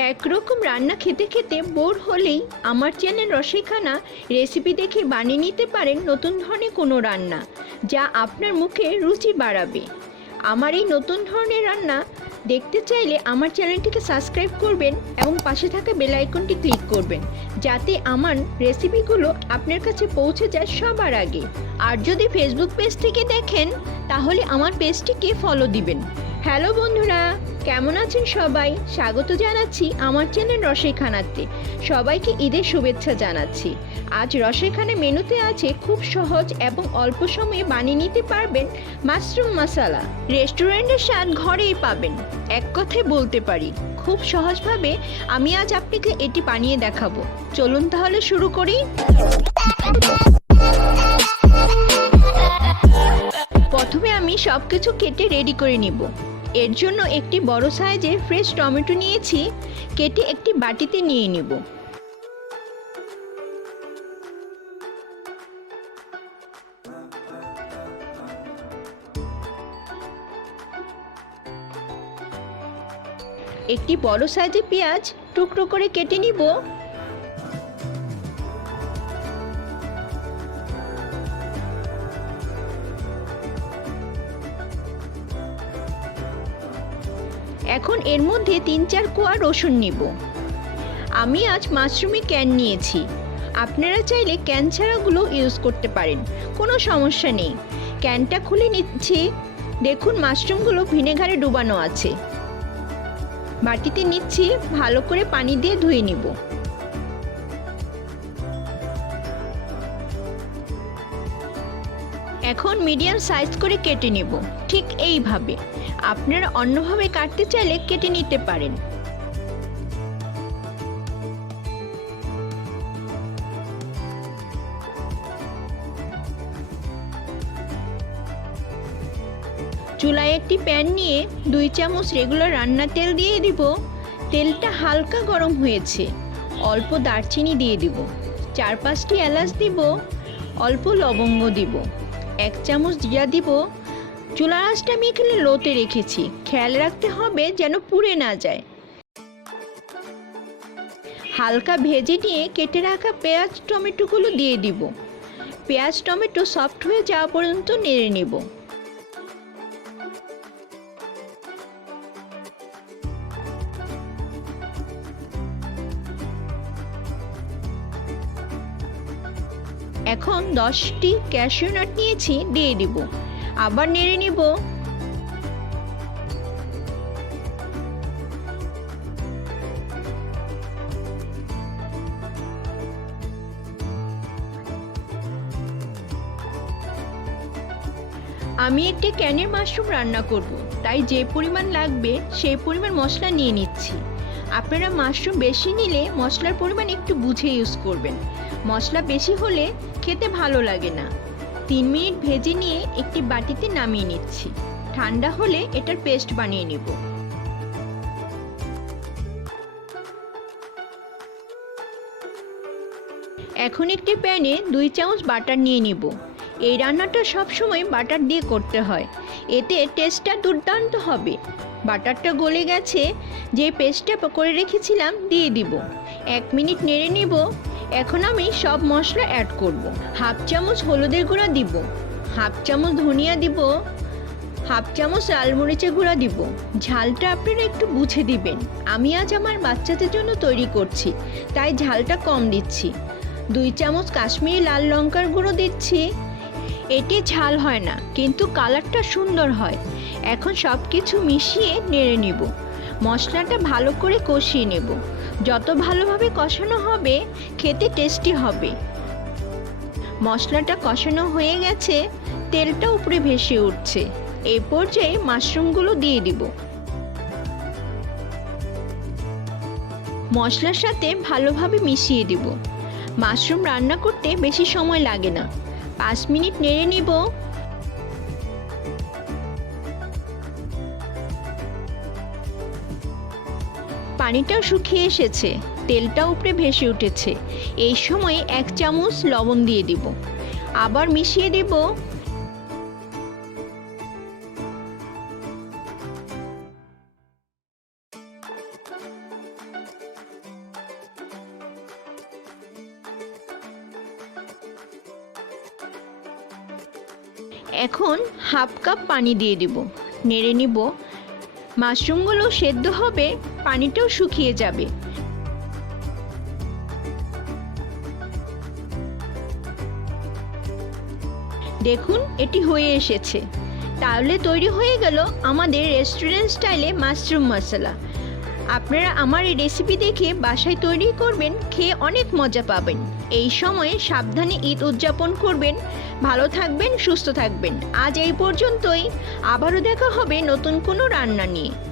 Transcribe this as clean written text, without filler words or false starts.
একরকম রান্না খেতে খেতে বোর হলেই আমার চ্যানেল রসইখানা রেসিপি দেখে বানিয়ে নিতে পারেন নতুন ধরনের কোনো রান্না, যা আপনার মুখে রুচি বাড়াবে। আমার এই নতুন ধরনের রান্না দেখতে চাইলে আমার চ্যানেলটিকে সাবস্ক্রাইব করবেন এবং পাশে থাকা বেল আইকনটি ক্লিক করবেন, যাতে আমার রেসিপিগুলো আপনার কাছে পৌঁছে যায় সবার আগে। আর যদি ফেসবুক পেজ থেকে দেখেন তাহলে আমার পেজটিকে ফলো দিবেন। হ্যালো বন্ধুরা, কেমন আছেন সবাই? স্বাগত জানাচ্ছি আমার চ্যানেল রসইখানাতে। সবাইকে ঈদের শুভেচ্ছা জানাচ্ছি। আজ রসইখানা মেনুতে আছে খুব সহজ এবং অল্প সময়ে বানিয়ে নিতে পারবেন মাশরুম মশলা। রেস্টুরেন্টের স্বাদ ঘরেই পাবেন, এক কথায় বলতে পারি। খুব সহজভাবে আমি আজ আপনাকে এটি বানিয়ে দেখাবো। চলুন তাহলে শুরু করি। প্রথমে আমি সব কিছু কেটে রেডি করে নিব। এর জন্য একটি বড় সাইজের ফ্রেশ টমেটো নিয়েছি, কেটে একটি বাটিতে নিয়ে নিব। একটি বড় সাইজের পেঁয়াজ টুকরো করে কেটে নিব। এখন এর মধ্যে 3-4 কোয়া রসুন নিব। আমি আজ মাশরুমের ক্যান নিয়েছি, আপনারা চাইলে ক্যান ছাড়াগুলো ইউজ করতে পারেন, কোনো সমস্যা নেই। ক্যানটা খুলে নিচ্ছি। দেখুন মাশরুমগুলো ভিনেগারে ডুবানো আছে। বাটিতে নিচ্ছি, ভালো করে পানি দিয়ে ধুয়ে নিব। এখন মিডিয়াম সাইজ করে কেটে নেব, ঠিক এইভাবে। আপনারা অন্যভাবে কাটতে চাইলে কেটে নিতে পারেন। চুলায় একটি প্যান নিয়ে 2 চামচ রেগুলার রান্নার তেল দিয়ে দিব। তেলটা হালকা গরম হয়েছে, অল্প দারচিনি দিয়ে দিব, 4-5টি এলাচ দিব, অল্প লবঙ্গ দিব, 1 চামচ জিরা দিব। চুলার আঁচটা আমি এখানে লোতে রেখেছি, খেয়াল রাখতে হবে যেন পুড়ে না যায়। হালকা ভেজে নিয়ে কেটে রাখা পেঁয়াজ টমেটোগুলো দিয়ে দিব। পেঁয়াজ টমেটো সফট হয়ে যাওয়া পর্যন্ত নেড়ে নেব। এখন 10টি ক্যাশিউ নাট নিয়েছি, দিয়ে দিব। আবার নেড়ে নিব। আমি একটি ক্যানের মাশরুম রান্না করব, তাই যে পরিমাণ লাগবে সেই পরিমাণ মশলা নিয়ে নিচ্ছি। আপনারা মাশরুম বেশি নিলে মশলার পরিমাণ একটু বুঝে ইউজ করবেন। মশলা বেশি হলে খেতে ভালো লাগে না। 3 মিনিট ভেজে নিয়ে একটি বাটিতে নামিয়ে নিচ্ছি। ঠান্ডা হলে এটার পেস্ট বানিয়ে নেব। এখন একটি প্যানে 2 চামচ বাটার নিয়ে নিব। এই রান্নাটা সবসময় বাটার দিয়ে করতে হয়, এতে টেস্টটা দুর্দান্ত হবে। বাটারটা গলে গেছে, যে পেস্টটা করে রেখেছিলাম দিয়ে দিব। 1 মিনিট নেড়ে নেব। এখন আমি সব মশলা অ্যাড করব। 1/2 চামচ হলুদের গুঁড়া দিব, 1/2 চামচ ধনিয়া দিব, 1/2 চামচ লাল মরিচের গুঁড়া দিব। ঝালটা আপনারা একটু বুঝে দিবেন। আমি আজ আমার বাচ্চাদের জন্য তৈরি করছি, তাই ঝালটা কম দিচ্ছি। 2 চামচ কাশ্মীরি লাল লঙ্কার গুঁড়ো দিচ্ছি। এটি ঝাল হয় না, কিন্তু কালারটা সুন্দর হয়। এখন সব কিছু মিশিয়ে নেড়ে নেব। মশলাটা ভালো করে কষিয়ে নেব। যত ভালোভাবে কষানো হবে খেতে টেস্টি হবে। মশলাটা কষানো হয়ে গেছে, তেলটা উপরে ভেসে উঠছে। এই পর্যায়ে মাশরুমগুলো দিয়ে দিব। মশলার সাথে ভালোভাবে মিশিয়ে দিব। মাশরুম রান্না করতে বেশি সময় লাগে না, 5 মিনিট নেড়ে নিব। পানিটাও শুকিয়ে এসেছে, তেলটা উপরে ভেসে উঠেছে। এই সময়ে 1 চামচ লবণ দিয়ে দিব। আবার মিশিয়ে দেব। এখন হাফ কাপ পানি দিয়ে দিব, নেড়ে নিব। মাশরুমগুলো সেদ্ধ হবে, পানিটাও শুকিয়ে যাবে। দেখুন এটি হয়ে এসেছে। তাহলে তৈরি হয়ে গেল আমাদের রেস্টুরেন্ট স্টাইলে মাশরুম মশলা। আপনারা আমার এই রেসিপি দেখে বাসায় তৈরি করবেন, খেয়ে অনেক মজা পাবেন। এই সময়ে সাবধানে ঈদ উদযাপন করবেন। ভালো থাকবেন, সুস্থ থাকবেন। আজ এই পর্যন্তই। আবারও দেখা হবে নতুন কোনো রান্না নিয়ে।